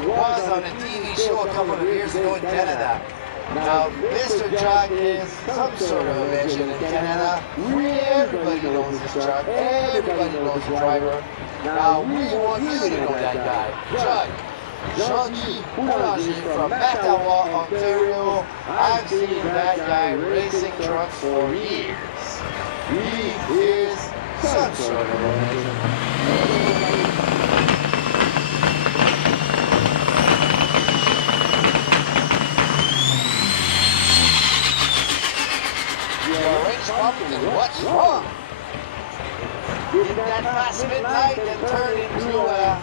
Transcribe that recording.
truck was on a TV show a couple of years ago in Canada. Now, Mr. Truck is some sort of a legend in Canada. Everybody knows this truck. Everybody knows the driver. Now, we want you to know that guy. Chuck. Jean-Guy Boulanger from Macinaw, Ontario. I've seen that guy racing trucks for years. He is some sort of a legend. What's wrong? Did that past midnight and turn into a